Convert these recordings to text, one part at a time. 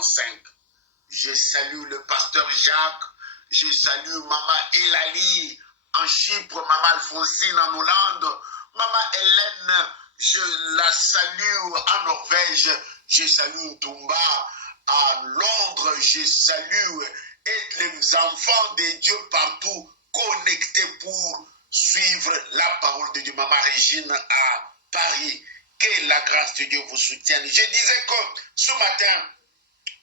45. Je salue le pasteur Jacques, je salue Maman Elali en Chypre, Maman Alphonsine en Hollande, Maman Hélène, je la salue en Norvège, je salue Ntumba à Londres, je salue et les enfants de Dieu partout connectés pour suivre la parole de Dieu. Maman Régine à Paris, que la grâce de Dieu vous soutienne. Je disais que ce matin,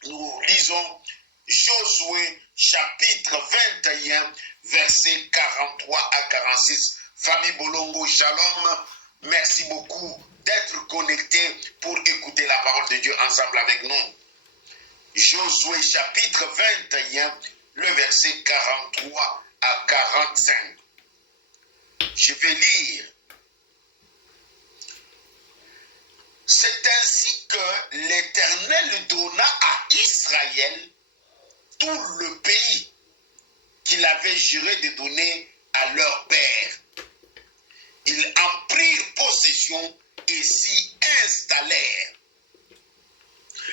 nous lisons Josué chapitre 21, versets 43 à 46. Famille Bolongo, shalom. Merci beaucoup d'être connectés pour écouter la parole de Dieu ensemble avec nous. Josué chapitre 21, le verset 43 à 45. Je vais lire. C'est ainsi que l'Éternel donna à Israël tout le pays qu'il avait juré de donner à leur père. Ils en prirent possession et s'y installèrent.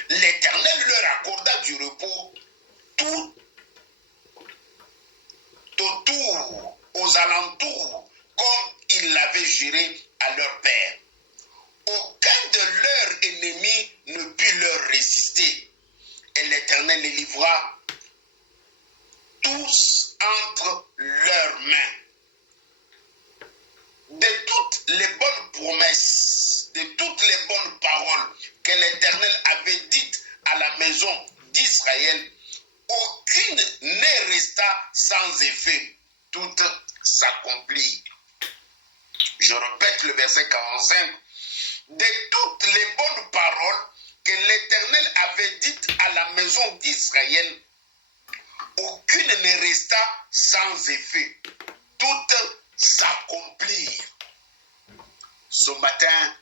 L'Éternel leur accorda du repos tout autour, aux alentours, comme il l'avait juré à leur père. Aucun de leurs ennemis ne put leur résister. Et l'Éternel les livra tous entre leurs mains. De toutes les bonnes promesses, de toutes les bonnes paroles que l'Éternel avait dites à la maison d'Israël, aucune ne resta sans effet. Toutes s'accomplirent. Je répète le verset 45. De toutes les bonnes paroles que l'Éternel avait dites à la maison d'Israël, aucune ne resta sans effet. Toutes s'accomplirent. Ce matin,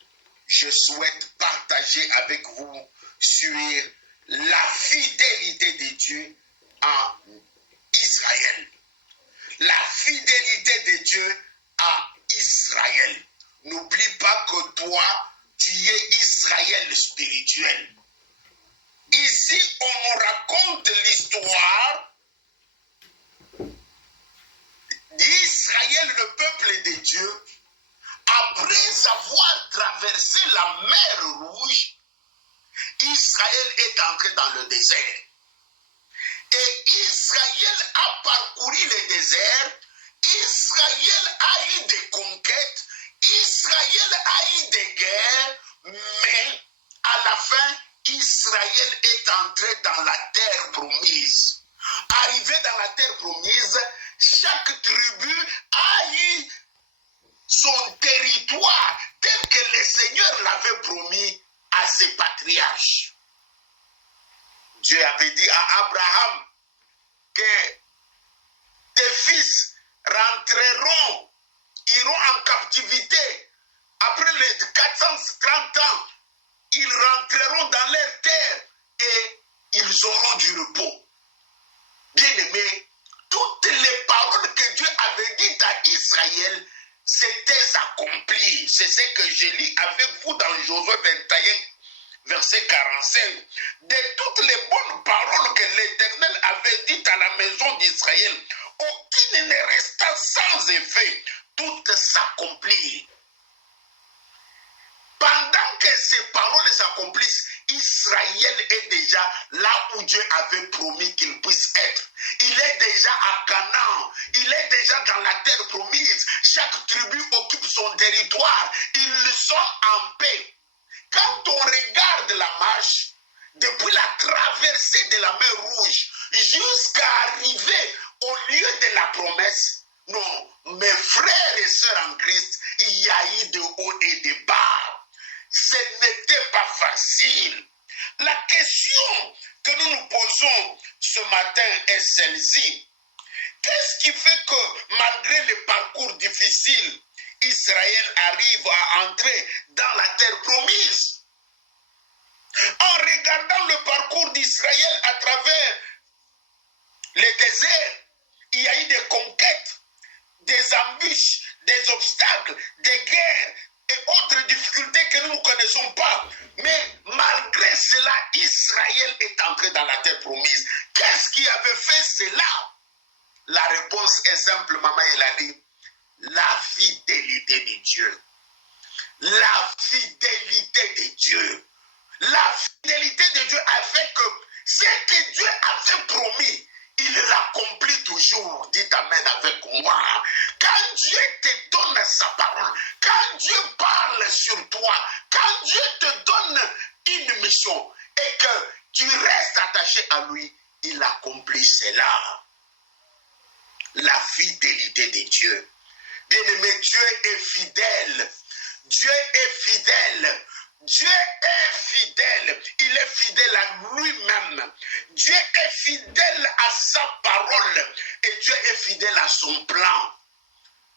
je souhaite partager avec vous sur la fidélité de Dieu en Israël. La fidélité de Dieu à Israël. N'oublie pas que toi, tu es Israël spirituel. Ici, on nous raconte l'histoire d'Israël, le peuple de Dieu, après avoir traversé la mer Rouge. Israël est entré dans le désert. Et Israël a parcouru le désert. Israël a eu des conquêtes. Israël a eu des guerres. Mais à la fin, Israël est entré dans la terre promise. Arrivé dans la terre promise, chaque tribu a eu son territoire tel que le Seigneur l'avait promis à ses patriarches. Dieu avait dit à Abraham que tes fils rentreront, iront en captivité. Après les 430 ans, ils rentreront dans leur terre et ils auront du repos. Bien-aimés, toutes les paroles que Dieu avait dites à Israël s'étaient accomplies. C'est ce que je lis avec vous dans Josué 21, verset 45. De toutes les bonnes paroles que l'Éternel avait dites à la maison d'Israël, aucune ne resta sans effet. Toutes s'accomplirent. Pendant que ces paroles s'accomplissent, Israël est déjà là où Dieu avait promis qu'il puisse être. Il est déjà à Canaan. Il est déjà dans la terre promise. Chaque tribu occupe son territoire. Ils sont en paix. Quand on regarde la marche, depuis la traversée de la mer Rouge jusqu'à arriver au lieu de la promesse, non, mes frères et sœurs en Christ, il y a eu de haut et de bas. Ce n'était pas facile. La question que nous nous posons ce matin est celle-ci. Qu'est-ce qui fait que malgré les parcours difficiles, Israël arrive à entrer dans la terre promise? En regardant le parcours d'Israël à travers les déserts, il y a eu des conquêtes, des embûches, des obstacles, des guerres et autres difficultés que nous ne connaissons pas. Mais malgré cela, Israël est entré dans la terre promise. Qu'est-ce qui avait fait cela? La réponse est simple, maman Elani. La fidélité de Dieu. La fidélité de Dieu. La fidélité de Dieu a fait que ce que Dieu avait promis, il l'accomplit toujours. Dites Amen avec moi. Quand Dieu te donne sa parole, quand Dieu parle sur toi, quand Dieu te donne une mission et que tu restes attaché à lui, il accomplit cela. La fidélité de Dieu. Bien-aimé, Dieu est fidèle. Dieu est fidèle. Dieu est fidèle. Il est fidèle à lui-même. Dieu est fidèle à sa parole. Et Dieu est fidèle à son plan.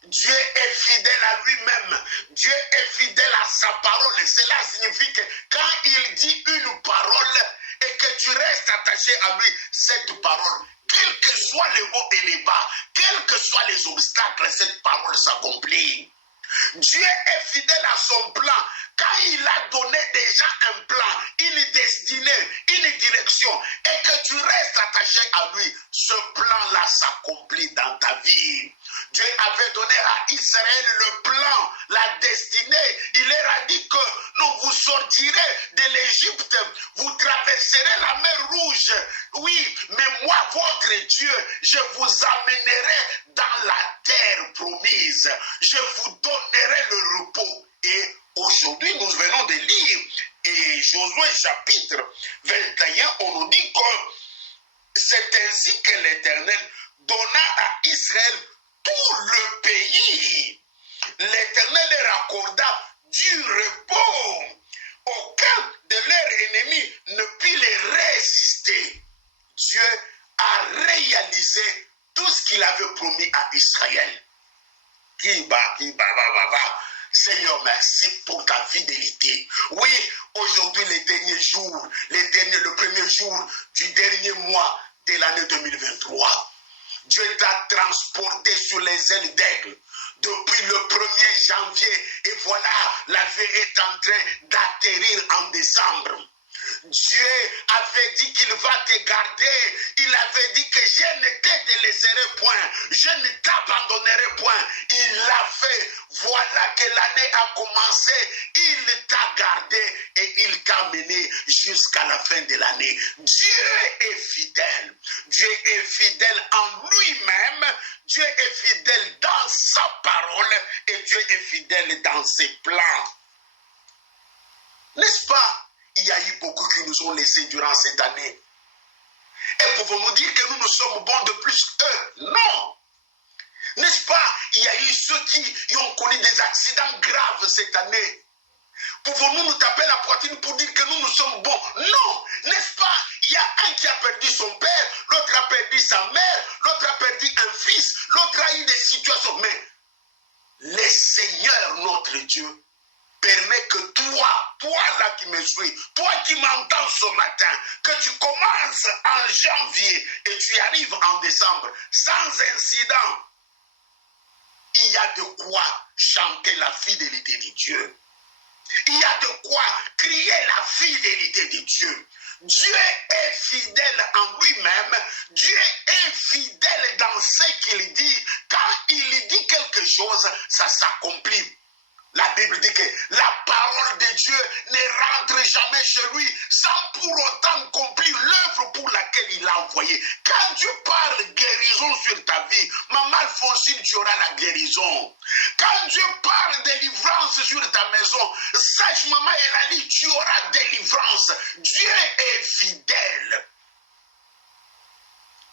Dieu est fidèle à lui-même. Dieu est fidèle à sa parole. Cela signifie que quand il dit une parole et que tu restes attaché à lui, cette parole, quels que soient les hauts et les bas, quels que soient les obstacles, cette parole s'accomplit. Dieu est fidèle à son plan. Quand il a donné déjà un plan, une destinée, une direction, et que tu restes attaché à lui, ce plan-là s'accomplit dans ta vie. Dieu avait donné à Israël le plan, la destinée. Il leur a dit que non, vous sortirez de l'Égypte, vous traverserez la mer Rouge. Oui, mais moi, votre Dieu, je vous amènerai dans la terre promise. Je vous donnerai le repos. Et aujourd'hui, nous venons de lire, et Josué chapitre 21, on nous dit que c'est ainsi que l'Éternel donna à Israël tout le pays. L'Éternel leur accorda du repos. Aucun de leurs ennemis ne put les résister. Dieu a réalisé tout ce qu'il avait promis à Israël. Seigneur, merci pour ta fidélité. Oui, aujourd'hui, le premier jour du dernier mois de l'année 2023, Dieu t'a transporté sur les ailes d'aigle depuis le 1er janvier. Et voilà, la vie est en train d'atterrir en décembre. Dieu avait dit qu'il va te garder. Il avait dit que je ne te délaisserai point. Je ne t'abandonnerai point. Il l'a fait. Voilà que l'année a commencé. Il t'a gardé et il t'a mené jusqu'à la fin de l'année. Dieu est fidèle. Dieu est fidèle en lui-même. Dieu est fidèle dans sa parole. Et Dieu est fidèle dans ses plans. N'est-ce pas? Il y a eu beaucoup qui nous ont laissés durant cette année. Et pouvons-nous dire que nous sommes bons de plus qu'eux? Non. N'est-ce pas? Il y a eu ceux qui ont connu des accidents graves cette année. Pouvons-nous nous taper la poitrine pour dire que nous sommes bons? Non. N'est-ce pas? Il y a un qui a perdu son père, l'autre a perdu sa mère, l'autre a perdu un fils, l'autre a eu des situations. Mais le Seigneur, notre Dieu, permet que toi là qui me suis, toi qui m'entends ce matin, que tu commences en janvier et tu arrives en décembre sans incident. Il y a de quoi chanter la fidélité de Dieu. Il y a de quoi crier la fidélité de Dieu. Dieu est fidèle en lui-même. Dieu est fidèle dans ce qu'il dit. Quand il dit quelque chose, ça s'accomplit. La Bible dit que la parole de Dieu ne rentre jamais chez lui sans pour autant accomplir l'œuvre pour laquelle il l'a envoyé. Quand Dieu parle guérison sur ta vie, maman Alphonsine, tu auras la guérison. Quand Dieu parle délivrance sur ta maison, sache maman Elali, tu auras délivrance. Dieu est fidèle.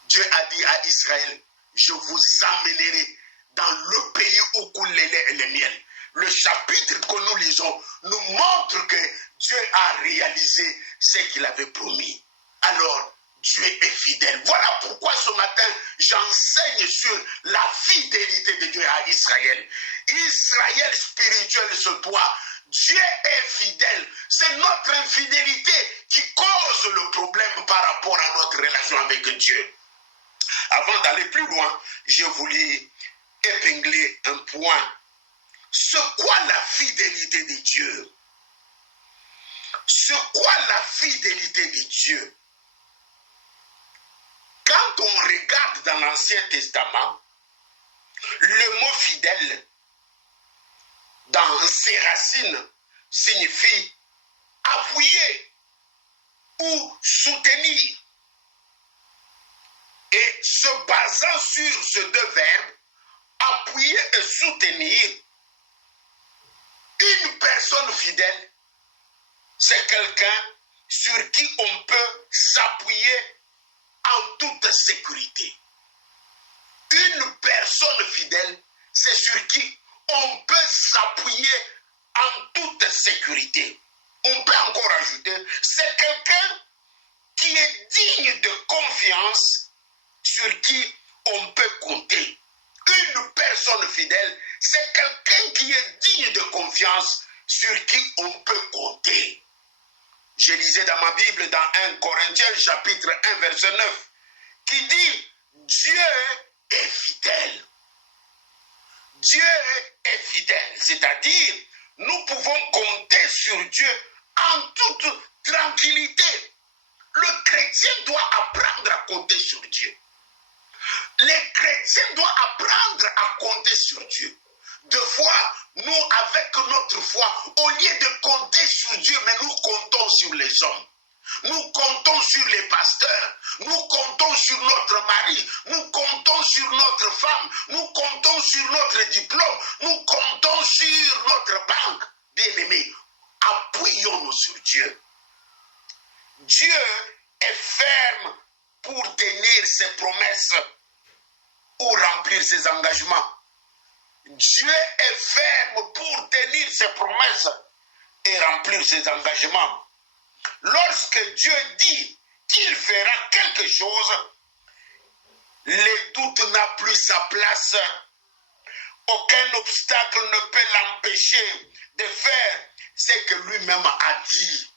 Dieu a dit à Israël, je vous amènerai dans le pays où coule le lait et le miel. Le chapitre que nous lisons nous montre que Dieu a réalisé ce qu'il avait promis. Alors, Dieu est fidèle. Voilà pourquoi ce matin, j'enseigne sur la fidélité de Dieu à Israël. Israël spirituel, ce toi, Dieu est fidèle. C'est notre infidélité qui cause le problème par rapport à notre relation avec Dieu. Avant d'aller plus loin, j'ai voulu épingler un point C'est quoi la fidélité de Dieu? C'est quoi la fidélité de Dieu? Quand on regarde dans l'Ancien Testament, le mot fidèle, dans ses racines, signifie appuyer ou soutenir. Et se basant sur ces deux verbes, appuyer et soutenir, une personne fidèle, c'est quelqu'un sur qui on peut s'appuyer en toute sécurité. Une personne fidèle, c'est sur qui on peut s'appuyer en toute sécurité. On peut encore ajouter, c'est quelqu'un qui est digne de confiance, sur qui on peut compter. Une personne fidèle, c'est quelqu'un qui est digne de confiance, sur qui on peut compter. Je lisais dans ma Bible, dans 1 Corinthiens, chapitre 1, verset 9, qui dit, Dieu est fidèle. Dieu est fidèle, c'est-à-dire, nous pouvons compter sur Dieu en toute tranquillité. Le chrétien doit apprendre à compter sur Dieu. Les chrétiens doivent apprendre à compter sur Dieu. Des fois, nous, avec notre foi, au lieu de compter sur Dieu, mais nous comptons sur les hommes. Nous comptons sur les pasteurs, nous comptons sur notre mari, nous comptons sur notre femme, nous comptons sur notre diplôme, nous comptons sur notre banque. Bien-aimés, appuyons-nous sur Dieu. Dieu est ferme pour tenir ses promesses ou remplir ses engagements. Dieu est ferme pour tenir ses promesses et remplir ses engagements. Lorsque Dieu dit qu'il fera quelque chose, le doute n'a plus sa place. Aucun obstacle ne peut l'empêcher de faire ce que lui-même a dit.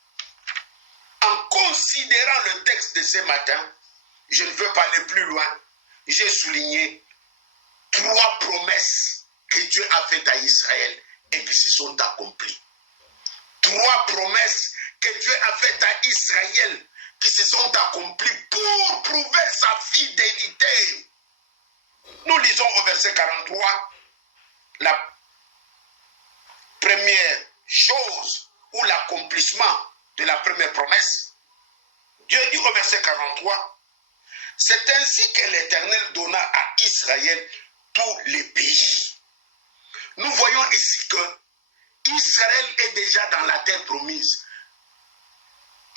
En considérant le texte de ce matin, je ne veux pas aller plus loin. J'ai souligné 3 promesses que Dieu a faites à Israël et qui se sont accomplies. 3 promesses que Dieu a faites à Israël qui se sont accomplies pour prouver sa fidélité. Nous lisons au verset 43 la première chose ou l'accomplissement de la première promesse. Dieu dit au verset 43, c'est ainsi que l'Éternel donna à Israël tous les pays. Nous voyons ici que Israël est déjà dans la terre promise.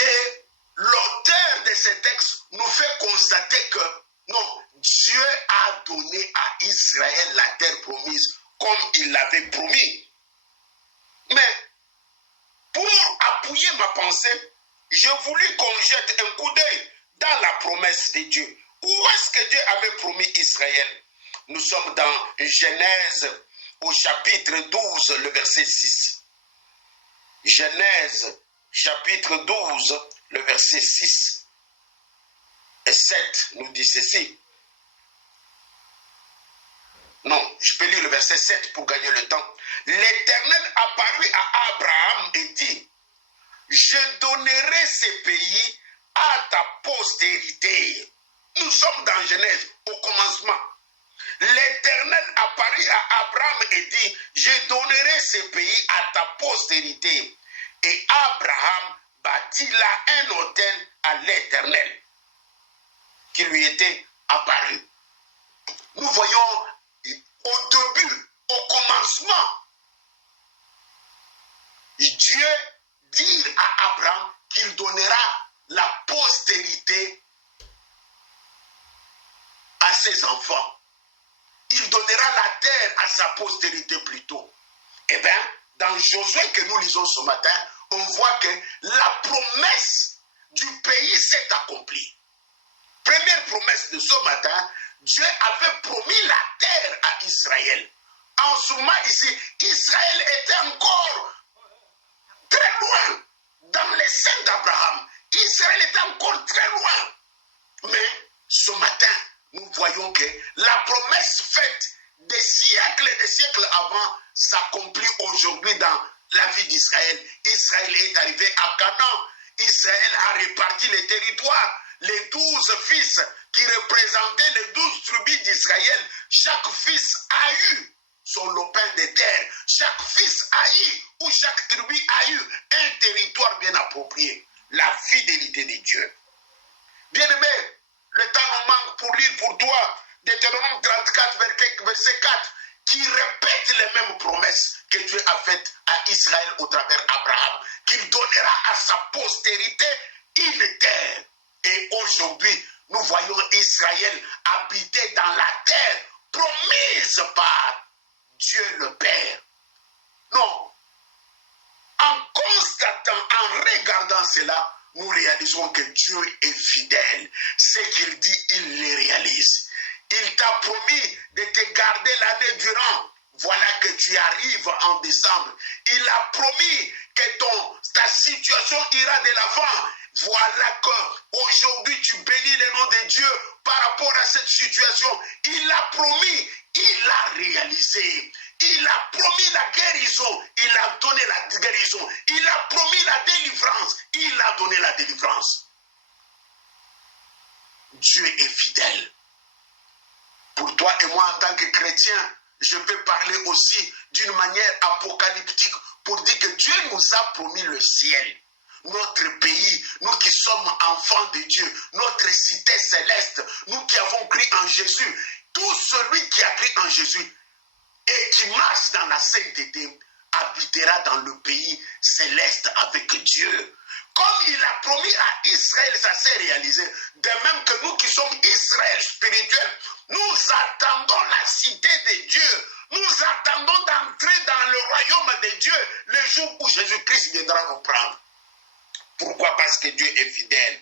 Et l'auteur de ce texte nous fait constater que non, Dieu a donné à Israël la terre promise comme il l'avait promis. Mais pour appuyer ma pensée, j'ai voulu qu'on jette un coup d'œil dans la promesse de Dieu. Où est-ce que Dieu avait promis Israël? Nous sommes dans Genèse au chapitre 12, le verset 6. Genèse chapitre 12, le verset 6 et 7 nous dit ceci. Non, je peux lire le verset 7 pour gagner le temps. L'Éternel apparut à Abraham et dit, je donnerai ces pays à ta postérité. Nous sommes dans Genèse, au commencement. L'Éternel apparut à Abraham et dit, je donnerai ces pays à ta postérité. Et Abraham bâtit là un autel à l'Éternel qui lui était apparu. Nous voyons au début, au commencement, Dieu dit à Abraham qu'il donnera la postérité à ses enfants. Il donnera la terre à sa postérité plutôt. Eh bien, dans Josué que nous lisons ce matin, on voit que la promesse du pays s'est accomplie. Première promesse de ce matin, Dieu avait promis la terre à Israël. En ce moment ici, Israël était encore très loin dans les seins d'Abraham. Israël était encore très loin. Mais ce matin, nous voyons que la promesse faite des siècles avant s'accomplit aujourd'hui dans la vie d'Israël. Israël est arrivé à Canaan. Israël a réparti les territoires. Les 12 fils qui représentaient les 12 tribus d'Israël, chaque fils a eu son lopin de terre. Chaque fils a eu, ou chaque tribu a eu un territoire bien approprié. La fidélité de Dieu. Bien-aimé, le temps nous manque pour lire pour toi Deutéronome 34, verset 4, qui répète les mêmes promesses que Dieu a faites à Israël au travers d'Abraham, qu'il donnera à sa postérité une terre. Et aujourd'hui, nous voyons Israël habiter dans la terre promise par Dieu le Père. Non. En constatant, en regardant cela, nous réalisons que Dieu est fidèle. Ce qu'il dit, il le réalise. Il t'a promis de te garder l'année durant. Voilà que tu arrives en décembre. Il a promis que ta situation ira de l'avant. Voilà qu'aujourd'hui tu bénis le nom de Dieu par rapport à cette situation. Il a promis, il a réalisé. Il a promis la guérison, il a donné la guérison. Il a promis la délivrance, il a donné la délivrance. Dieu est fidèle. Pour toi et moi en tant que chrétien, je peux parler aussi d'une manière apocalyptique pour dire que Dieu nous a promis le ciel. Notre pays, nous qui sommes enfants de Dieu, notre cité céleste, nous qui avons cru en Jésus, tout celui qui a cru en Jésus et qui marche dans la sainteté habitera dans le pays céleste avec Dieu. Comme il a promis à Israël, ça s'est réalisé. De même que nous qui sommes Israël spirituel, nous attendons la cité de Dieu. Nous attendons d'entrer dans le royaume de Dieu le jour où Jésus-Christ viendra nous prendre. Pourquoi? Parce que Dieu est fidèle.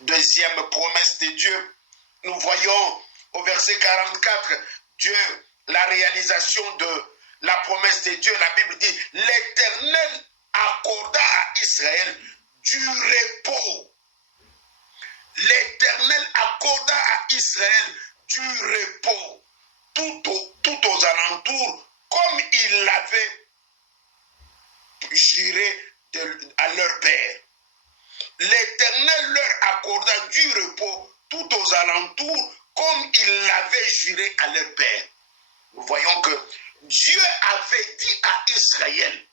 Deuxième promesse de Dieu, nous voyons au verset 44, Dieu, la réalisation de la promesse de Dieu. La Bible dit, l'Éternel accorda à Israël du repos. L'Éternel accorda à Israël du repos tout aux alentours, comme il l'avait juré à leur père. L'Éternel leur accorda du repos tout aux alentours, comme il l'avait juré à leur père. Nous voyons que Dieu avait dit à Israël,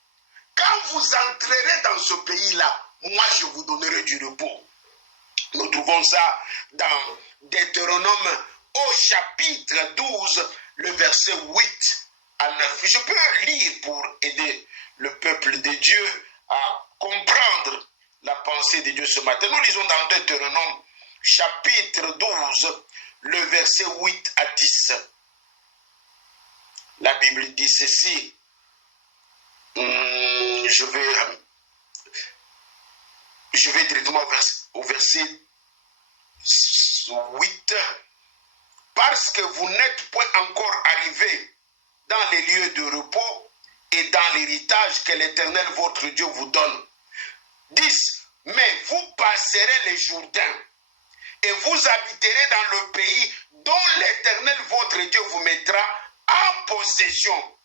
quand vous entrerez dans ce pays-là, moi je vous donnerai du repos. Nous trouvons ça dans Deutéronome au chapitre 12, le verset 8 à 9. Je peux lire pour aider le peuple de Dieu à comprendre la pensée de Dieu ce matin. Nous lisons dans Deutéronome chapitre 12, le verset 8 à 10. La Bible dit ceci. Je vais directement au verset 8. Parce que vous n'êtes point encore arrivés dans les lieux de repos et dans l'héritage que l'Éternel votre Dieu vous donne. 10. Mais vous passerez les Jourdains et vous habiterez dans le pays dont l'Éternel votre Dieu vous mettra en possession.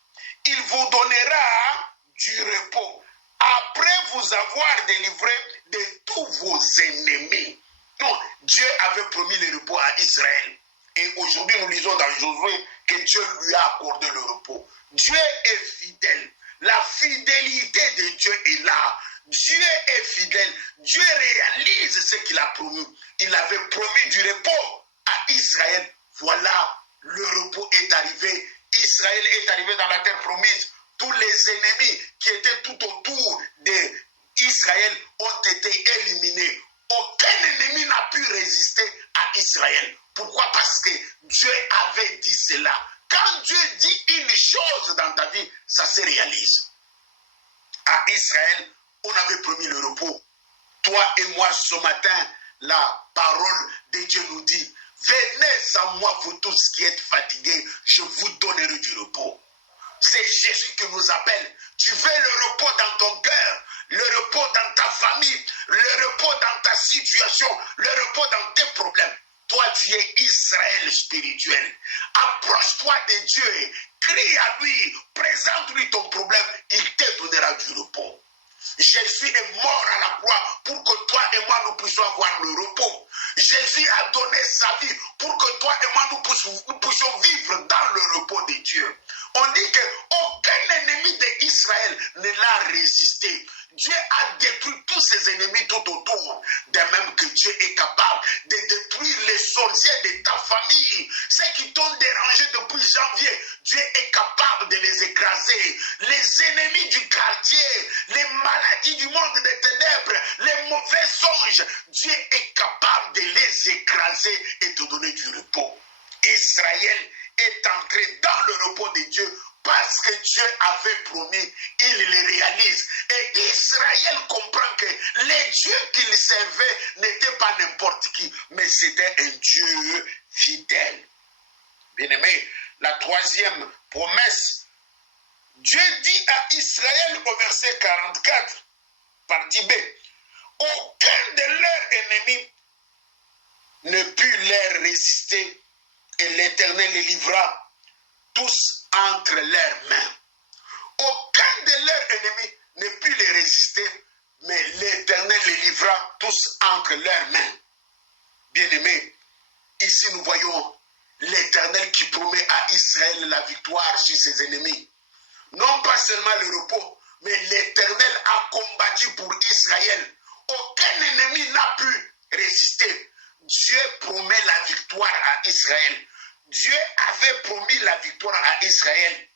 Il vous donnera du repos après vous avoir délivré de tous vos ennemis. Non, Dieu avait promis le repos à Israël. Et aujourd'hui, nous lisons dans Josué que Dieu lui a accordé le repos. Dieu est fidèle. La fidélité de Dieu est là. Dieu est fidèle. Dieu réalise ce qu'il a promis. Il avait promis du repos à Israël. Voilà, le repos est arrivé. Israël est arrivé dans la terre promise. Tous les ennemis qui étaient tout autour d'Israël ont été éliminés. Aucun ennemi n'a pu résister à Israël. Pourquoi? Parce que Dieu avait dit cela. Quand Dieu dit une chose dans ta vie, ça se réalise. À Israël, on avait promis le repos. Toi et moi, ce matin, la parole de Dieu nous dit, venez à moi, vous tous qui êtes fatigués, je vous donnerai du repos. C'est Jésus qui nous appelle. Tu veux le repos dans ton cœur, le repos dans ta famille, le repos dans ta situation, le repos dans tes problèmes. toi, tu es Israël spirituel. Approche-toi de Dieu, crie à lui, présente-lui ton problème, il te donnera du repos. Jésus est mort à la croix pour que toi et moi nous puissions avoir le repos. Jésus a donné sa vie pour que toi et moi nous puissions vivre dans le repos de Dieu. On dit qu'aucun ennemi d'Israël ne l'a résisté. Dieu a détruit tous ses ennemis tout autour. De même que Dieu est capable de détruire les sorciers de ta famille. Ceux qui t'ont dérangé depuis janvier, Dieu est capable de les écraser. Les ennemis du quartier, les maladies du monde des ténèbres, les mauvais songes, Dieu est capable de les écraser et te donner du repos. Israël est entré dans le repos de Dieu parce que Dieu avait promis, il le réalise. Et Israël comprend que les dieux qu'il servait n'étaient pas n'importe qui, mais c'était un Dieu fidèle. Bien-aimé, la troisième promesse, Dieu dit à Israël au verset 44, partie B, aucun de leurs ennemis ne put leur résister et l'Éternel les livra tous entre leurs mains. Aucun de leurs ennemis ne put les résister, mais l'Éternel les livra tous entre leurs mains. Bien-aimés, ici nous voyons l'Éternel qui promet à Israël la victoire sur ses ennemis. Non pas seulement le repos, mais l'Éternel a combattu pour Israël. Aucun ennemi n'a pu résister. Dieu promet la victoire à Israël. Dieu avait promis la victoire à Israël.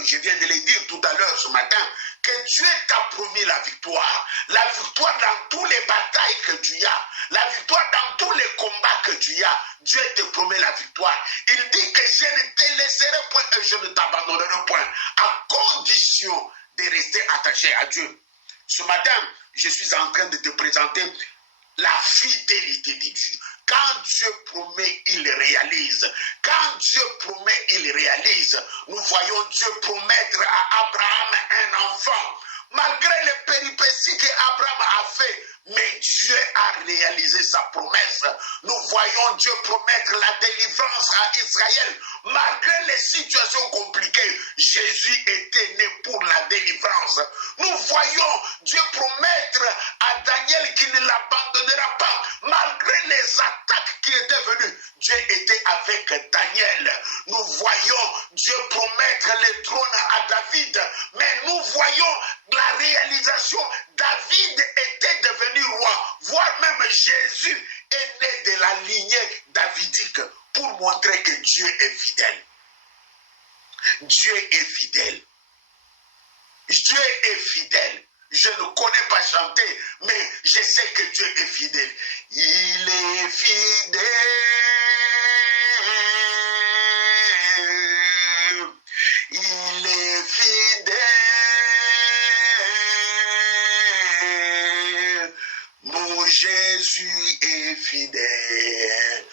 Je viens de le dire tout à l'heure ce matin, que Dieu t'a promis la victoire. La victoire dans toutes les batailles que tu as. La victoire dans tous les combats que tu as. Dieu te promet la victoire. Il dit que je ne te laisserai point et je ne t'abandonnerai point. À condition de rester attaché à Dieu. Ce matin, je suis en train de te présenter la fidélité de Dieu. Quand Dieu promet, il réalise. Quand Dieu promet, il réalise. Nous voyons Dieu promettre à Abraham un enfant. Malgré les péripéties qu'Abraham a fait, mais Dieu a réalisé sa promesse. Nous voyons Dieu promettre la délivrance à Israël. Malgré les situations compliquées, Jésus était né pour la délivrance. Nous voyons Dieu promettre à Daniel qu'il ne l'abandonnera pas. Malgré les attaques qui étaient venues, Dieu était avec Daniel. Nous voyons Dieu promettre le trône à David. Mais nous voyons la réalisation. David était devenu roi. Voire même Jésus est né de la lignée davidique pour montrer que Dieu est fidèle. Dieu est fidèle. Dieu est fidèle. Je ne connais pas chanter, mais je sais que Dieu est fidèle. Il est fidèle. Il est fidèle. Mon Jésus est fidèle.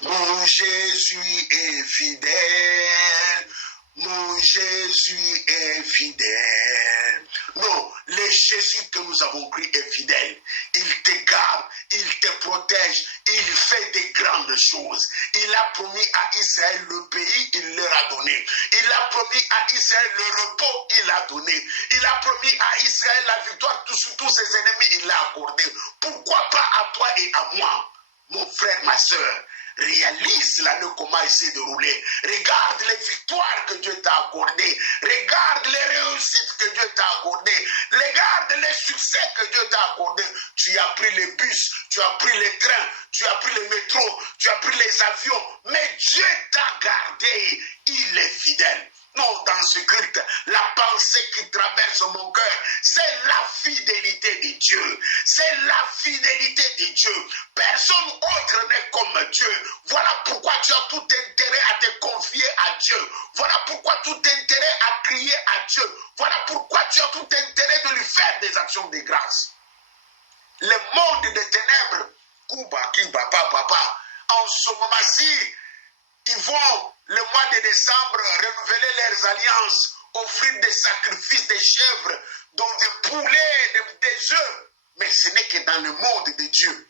Mon Jésus est fidèle. Mon Jésus est fidèle. Non, le Jésus que nous avons cru est fidèle. Il te garde, il te protège, il fait de grandes choses. Il a promis à Israël le pays, il leur a donné. Il a promis à Israël le repos, il a donné. Il a promis à Israël la victoire sur tous ses ennemis, il l'a accordé. Pourquoi pas à toi et à moi, mon frère, ma soeur? Réalise l'année comment il s'est déroulé. Regarde les victoires que Dieu t'a accordées. Regarde les réussites que Dieu t'a accordées. Regarde les succès que Dieu t'a accordés. Tu as pris les bus, tu as pris les trains, tu as pris les métros, tu as pris les avions. Mais Dieu t'a gardé. Il est fidèle. Non, dans ce culte, la pensée qui traverse mon cœur, c'est la fidélité de Dieu. C'est la fidélité de Dieu. Personne autre n'est comme Dieu. Voilà pourquoi tu as tout intérêt à te confier à Dieu. Voilà pourquoi tout intérêt à crier à Dieu. Voilà pourquoi tu as tout intérêt de lui faire des actions de grâce. Le monde des ténèbres, papa, en ce moment-ci, ils vont, le mois de décembre, renouveler leurs alliances, offrir des sacrifices, des chèvres, donc des poulets, des œufs. Mais ce n'est que dans le monde de Dieu.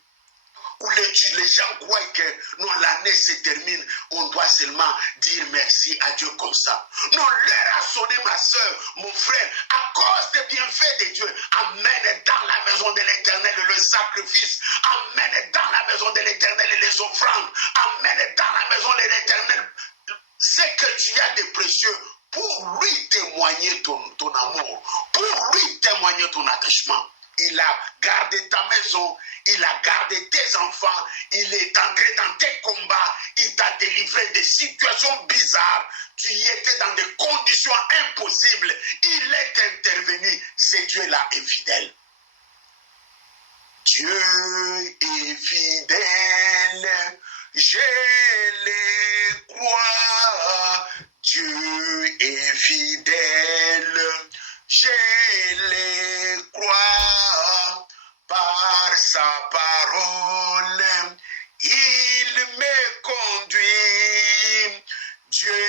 où les gens croient que non, l'année se termine, on doit seulement dire merci à Dieu comme ça. Non, l'heure a sonné, ma soeur, mon frère, à cause des bienfaits de Dieu. Amène dans la maison de l'Éternel le sacrifice. Amène dans la maison de l'Éternel les offrandes. Amène dans la maison de l'Éternel ce que tu as de précieux pour lui témoigner ton amour, pour lui témoigner ton attachement. Il a gardé ta maison, il a gardé tes enfants, il est entré dans tes combats, il t'a délivré des situations bizarres, tu y étais dans des conditions impossibles, il est intervenu, ce Dieu-là est fidèle. Dieu est fidèle, je le crois, Dieu est fidèle, je le crois, par sa parole, il me conduit. Dieu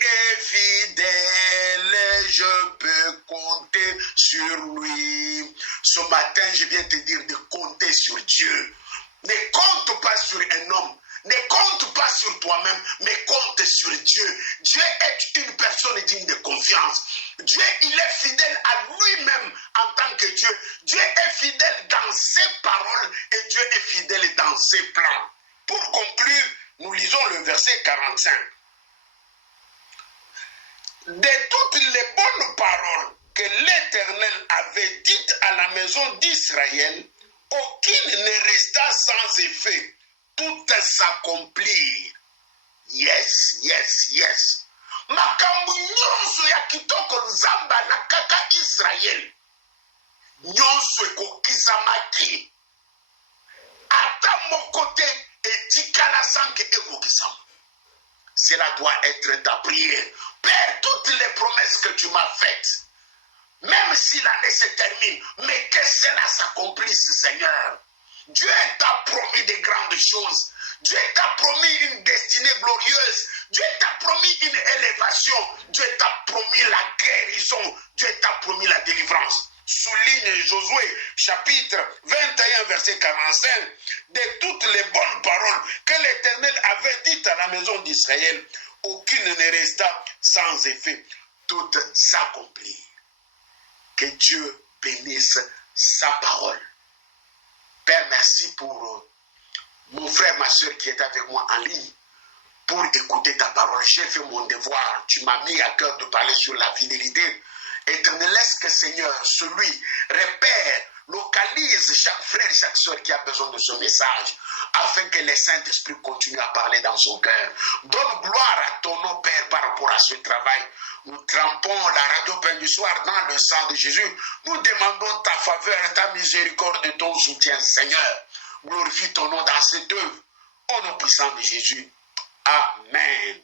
est fidèle, je peux compter sur lui. Ce matin, je viens te dire de compter sur Dieu. Ne compte pas sur un homme. Ne compte pas sur toi-même, mais compte sur Dieu. Dieu est une personne digne de confiance. Dieu, il est fidèle à lui-même en tant que Dieu. Dieu est fidèle dans ses paroles et Dieu est fidèle dans ses plans. Pour conclure, nous lisons le verset 45. De toutes les bonnes paroles que l'Éternel avait dites à la maison d'Israël, aucune ne resta sans effet. Tout s'accomplir. Yes, yes, yes. Makambu nyonso ya kitoko nzamba na kaka Israël. Nyonso ekokisamaki. Ata mokote etikala sanke ekokisama. Cela doit être ta prière. Père, toutes les promesses que tu m'as faites, même si l'année se termine, mais que cela s'accomplisse, Seigneur. Dieu t'a promis de grandes choses. Dieu t'a promis une destinée glorieuse. Dieu t'a promis une élévation. Dieu t'a promis la guérison. Dieu t'a promis la délivrance. Souligne Josué, chapitre 21, verset 45. De toutes les bonnes paroles que l'Éternel avait dites à la maison d'Israël, aucune ne resta sans effet. Toutes s'accomplirent. Que Dieu bénisse sa parole. Père, merci pour mon frère, ma soeur qui est avec moi en ligne, pour écouter ta parole. J'ai fait mon devoir. Tu m'as mis à cœur de parler sur la fidélité. Éternel, laisse que Seigneur, celui repère, localise chaque frère, chaque soeur qui a besoin de ce message, afin que le Saint-Esprit continue à parler dans son cœur. Donne gloire à ton nom, Père, par rapport à ce travail. Nous trempons la radio Pain du Soir dans le sang de Jésus. Nous demandons ta faveur, ta miséricorde et ton soutien, Seigneur. Glorifie ton nom dans cette œuvre. Au nom puissant de Jésus. Amen.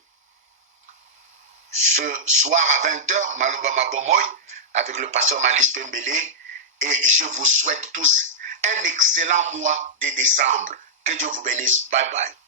Ce soir à 20h, Maloba Mabomoy, avec le pasteur Malice Pembele, et je vous souhaite tous un excellent mois de décembre. Que Dieu vous bénisse. Bye bye.